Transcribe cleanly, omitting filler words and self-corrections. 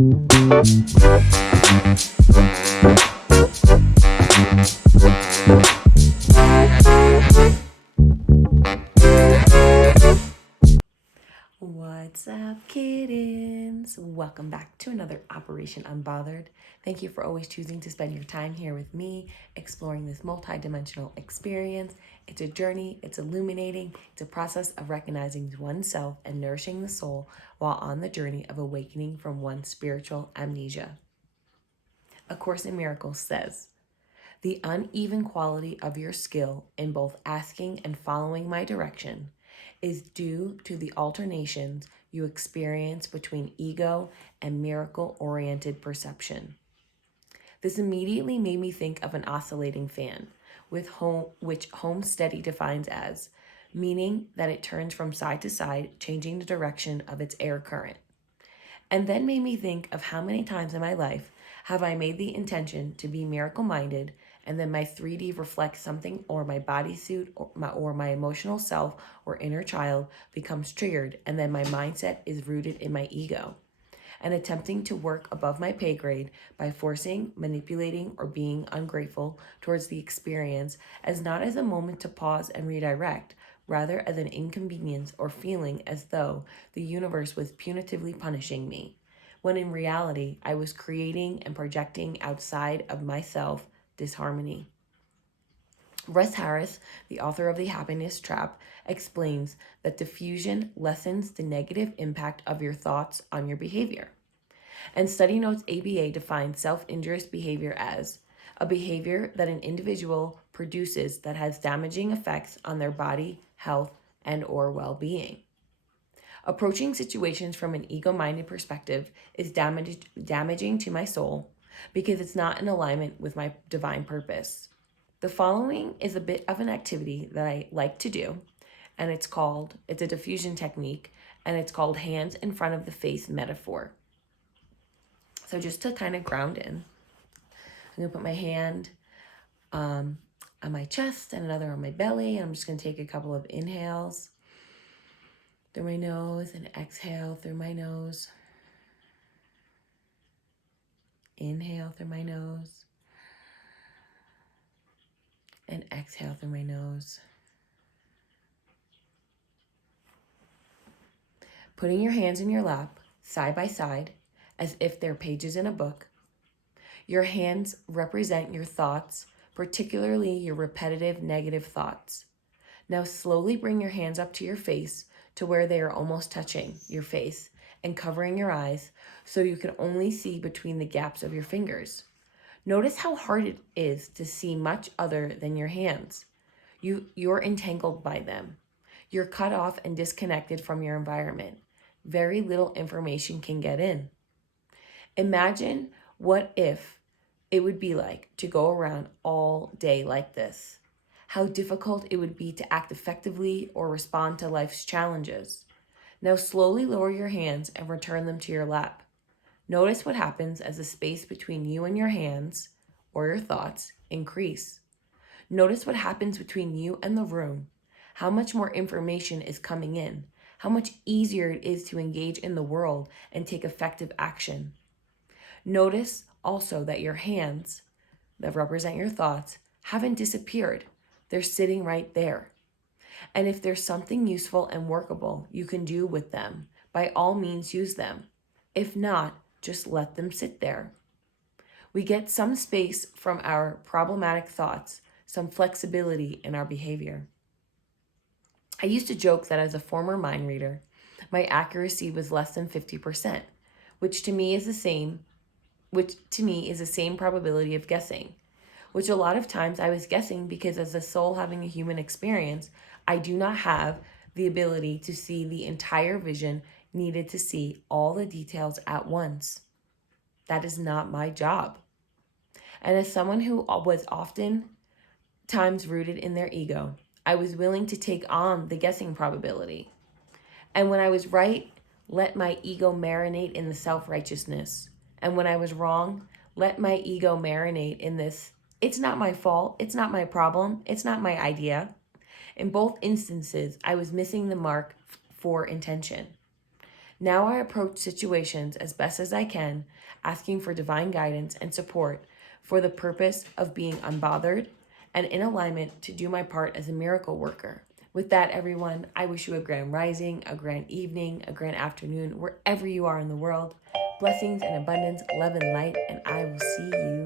What's up, kittens? Welcome back to another Operation Unbothered. Thank you for always choosing to spend your time here with me, exploring this multidimensional experience. It's a journey, it's illuminating, it's a process of recognizing oneself and nourishing the soul while on the journey of awakening from one's spiritual amnesia. A Course in Miracles says, "The uneven quality of your skill in both asking and following my direction is due to the alternations you experience between ego and miracle-oriented perception." This immediately made me think of an oscillating fan, which HomeSteady defines as meaning that it turns from side to side, changing the direction of its air current. And then made me think of how many times in my life have I made the intention to be miracle-minded, and then my 3D reflects something, or my bodysuit or my emotional self or inner child becomes triggered, and then my mindset is rooted in my ego, and attempting to work above my pay grade by forcing, manipulating, or being ungrateful towards the experience as not as a moment to pause and redirect, rather as an inconvenience or feeling as though the universe was punitively punishing me, when in reality I was creating and projecting outside of myself disharmony. Russ Harris, the author of The Happiness Trap, explains that diffusion lessens the negative impact of your thoughts on your behavior. And Study Notes ABA defines self-injurious behavior as a behavior that an individual produces that has damaging effects on their body, health, and or well-being. Approaching situations from an ego-minded perspective is damaging to my soul because it's not in alignment with my divine purpose. The following is a bit of an activity that I like to do, and it's a diffusion technique, and it's called hands in front of the face metaphor. So just to kind of ground in, I'm going to put my hand on my chest and another on my belly. And I'm just going to take a couple of inhales through my nose and exhale through my nose. Inhale through my nose and exhale through my nose. Putting your hands in your lap, side by side, as if they're pages in a book. Your hands represent your thoughts, particularly your repetitive negative thoughts. Now slowly bring your hands up to your face to where they are almost touching your face and covering your eyes so you can only see between the gaps of your fingers. Notice how hard it is to see much other than your hands. You're entangled by them. You're cut off and disconnected from your environment. Very little information can get in. Imagine what if it would be like to go around all day like this. How difficult it would be to act effectively or respond to life's challenges. Now slowly lower your hands and return them to your lap. Notice what happens as the space between you and your hands, or your thoughts, increase. Notice what happens between you and the room. How much more information is coming in. How much easier it is to engage in the world and take effective action. Notice also that your hands that represent your thoughts haven't disappeared. They're sitting right there. And if there's something useful and workable you can do with them, by all means use them. If not, just let them sit there. We get some space from our problematic thoughts, some flexibility in our behavior. I used to joke that as a former mind reader, my accuracy was less than 50%, which to me is the same probability of guessing, which a lot of times I was guessing because as a soul having a human experience, I do not have the ability to see the entire vision needed to see all the details at once. That is not my job. And as someone who was often times rooted in their ego, I was willing to take on the guessing probability. And when I was right, let my ego marinate in the self-righteousness. And when I was wrong, let my ego marinate in this, it's not my fault, it's not my problem, it's not my idea. In both instances, I was missing the mark for intention. Now I approach situations as best as I can, asking for divine guidance and support for the purpose of being unbothered and in alignment to do my part as a miracle worker. With that, everyone, I wish you a grand rising, a grand evening, a grand afternoon, wherever you are in the world. Blessings and abundance, love and light, and I will see you